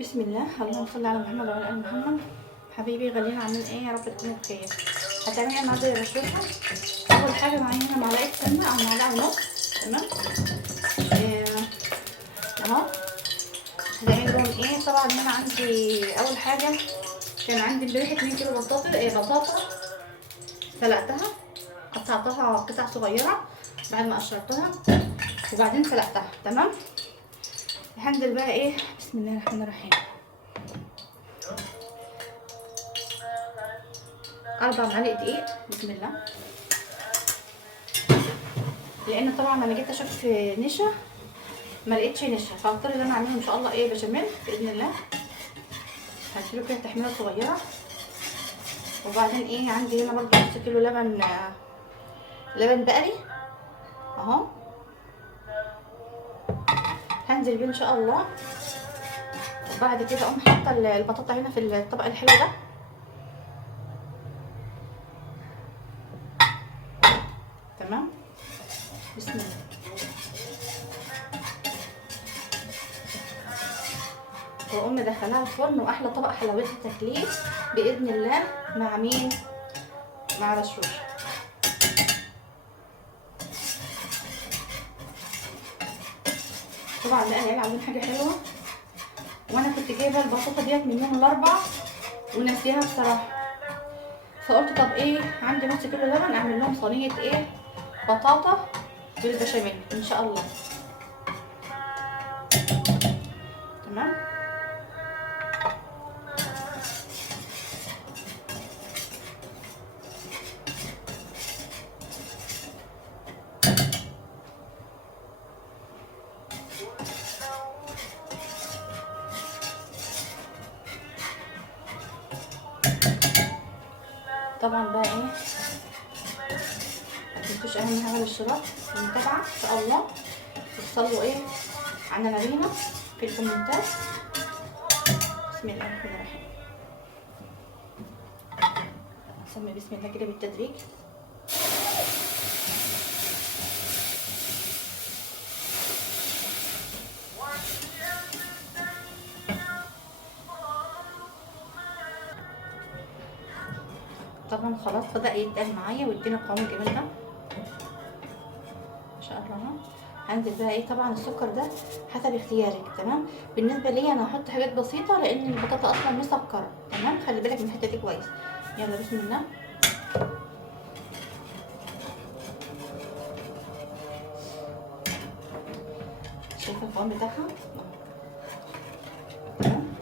بسم الله، اللهم صل على محمد وعلى ال محمد. حبيبي غاليين عاملين ايه؟ يا رب تكونوا بخير. هتعملي ايه النهارده يا رشوشه؟ اول حاجه معايا هنا معلقه سمنه او معلقه ونص. تمام. اهو. هتعملي لهم ايه؟ طبعا هنا عندي اول حاجه كان عندي امبارح 2 كيلو بطاطا سلقتها، قطعتها قطع صغيره بعد ما قشرتها وبعدين سلقتها. تمام. هنزل بقى ايه؟ بسم الله الرحمن الرحيم. 4 معالق دقيق. بسم الله. لان طبعا انا جيت اشوف نشا ما لقيتش نشا، فهضطر ان انا اعمله ان شاء الله ايه بشاميل باذن الله. هشيله كده تحميله صغيره. وبعدين ايه عندي هنا برضه نص كيلو لبن بقري اهو، هنزل بيه ان شاء الله. وبعد كده اقوم حاطه البطاطا هنا في الطبق الحلو ده. تمام. بسم الله. واقوم مدخلاها الفرن، واحلى طبق حلويات التكليف باذن الله. مع مين؟ مع رشوشه. طبعا بقى العيال عاوزين حاجه حلوه، وانا كنت جايبه البطاطا ديت من يوم الاربعاء وناسيها بصراحه، فقلت طب ايه عندي نص كيلو لبن اعمل لهم صينيه ايه بطاطا بالبشاميل ان شاء الله. تمام. طبعا بقى ايه متنسوش اهم حاجه الاشتراك والمتابعه ان شاء الله. توصلوا ايه عن نبينا في الكومنتات. بسم الله الرحمن الرحيم. نسمي بسم الله كده بالتدريج. طبعا خلاص بدأ يتقل معايا ويدينا القوام الجميل ده ما شاء الله. هنزل بقى ايه طبعا السكر ده حسب اختيارك. تمام. بالنسبه لي انا هحط حاجات بسيطه لان البطاطا اصلا مسكره. تمام. خلي بالك من الحته دي كويس. يلا بسم الله. شايفه القوام بتاعها؟ تمام.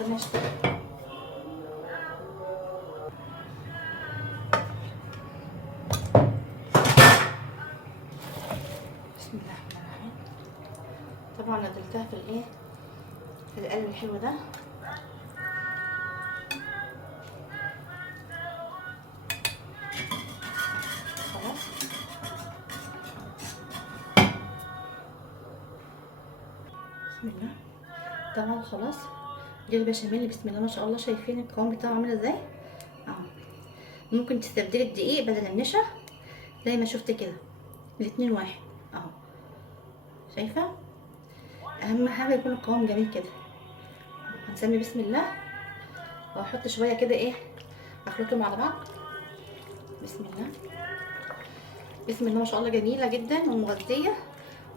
ربنا يستر. بسم الله الرحمن الرحيم. طبعا نزلتها في الايه في القلب الحلو ده. خلاص. بسم الله. طبعا خلاص دي البشاميل. بسم الله ما شاء الله. شايفين القوام بتاعه عامل ازاي؟ ممكن تستبدلي الدقيق بدل النشا زي ما شفت كده، الاتنين واحد اهو. شايفه؟ اهم حاجه يكون القوام جميل كده. هنسمي بسم الله واحط شويه كده ايه اخلطهم على بعض. بسم الله. بسم الله ما شاء الله. جميله جدا ومغذيه،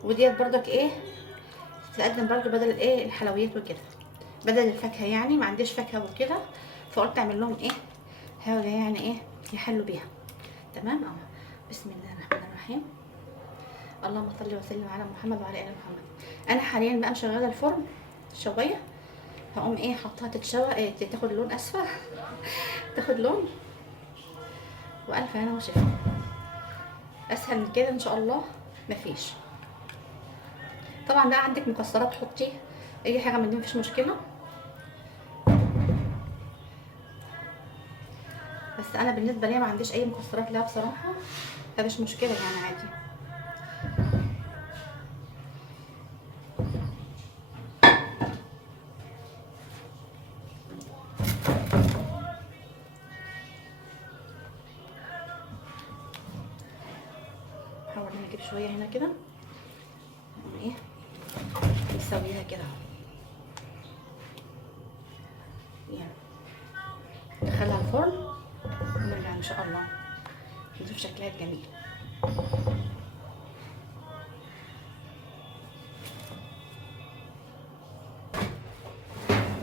وديت برضك ايه تقدم برضو بدل الايه الحلويات وكده، بدل الفاكهه يعني. ما عنديش فاكهه وكده، فقلت اعمل لهم ايه حاجه يعني ايه يحلوا بيها. تمام. بسم الله الرحمن الرحيم. اللهم صل وسلم على محمد وعلى ال محمد. انا حاليا بقى مشغله الفرن شويه، هقوم ايه حطها تتشوى ايه تاخد لون اصفر تاخد لون. والف هنا وشفا. اسهل من كده ان شاء الله مفيش. طبعا بقى عندك مكسرات حطي اي حاجه من دي مفيش مشكله، بس انا بالنسبه لي ما عنديش اي مكسرات لا بصراحه، فمش مشكله يعني عادي. هحاول نجيب شويه هنا كده ايه نسويها كده. الفرن ونرجع ان شاء الله نشوف شكلها الجميل.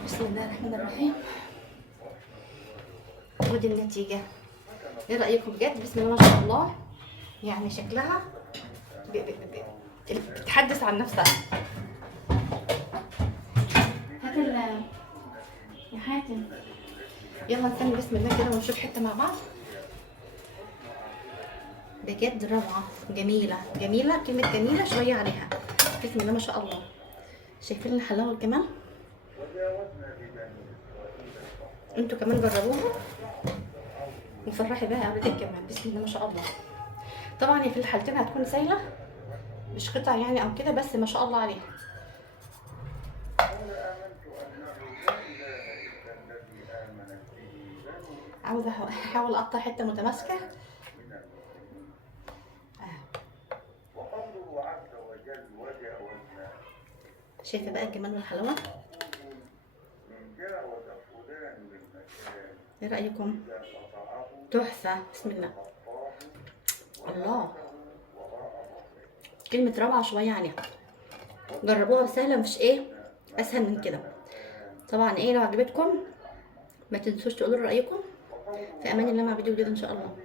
بسم الله الرحمن الرحيم. ودي النتيجة. ايه رأيكم بجد؟ بسم الله ما شاء الله، يعني شكلها بتتحدث عن نفسها. هات يا حاتم، يلا نسمي بسم الله كده ونشوف حتة مع بعض. بجد روعة، جميلة جميلة، كلمة جميلة شوية عليها. بسم الله ما شاء الله. شايفين الحلاوة كمان؟ انتوا كمان جربوها وفرحي بقى اولادك كمان. بسم الله ما شاء الله. طبعا هي في الحالتين هتكون سايله، مش قطع يعني او كده، بس ما شاء الله عليها. عاوزه احاول اقطع حته متماسكه. شايفه بقى الجمال والحلاوه؟ ايه رايكم؟ تحفه. بسم الله. الله، كلمه روعه شويه عليها. جربوها، سهله، مش ايه اسهل من كده. طبعا ايه، لو عجبتكم ما تنسوش تقولوا رايكم. في امان الله، مع فيديو جديد ان شاء الله.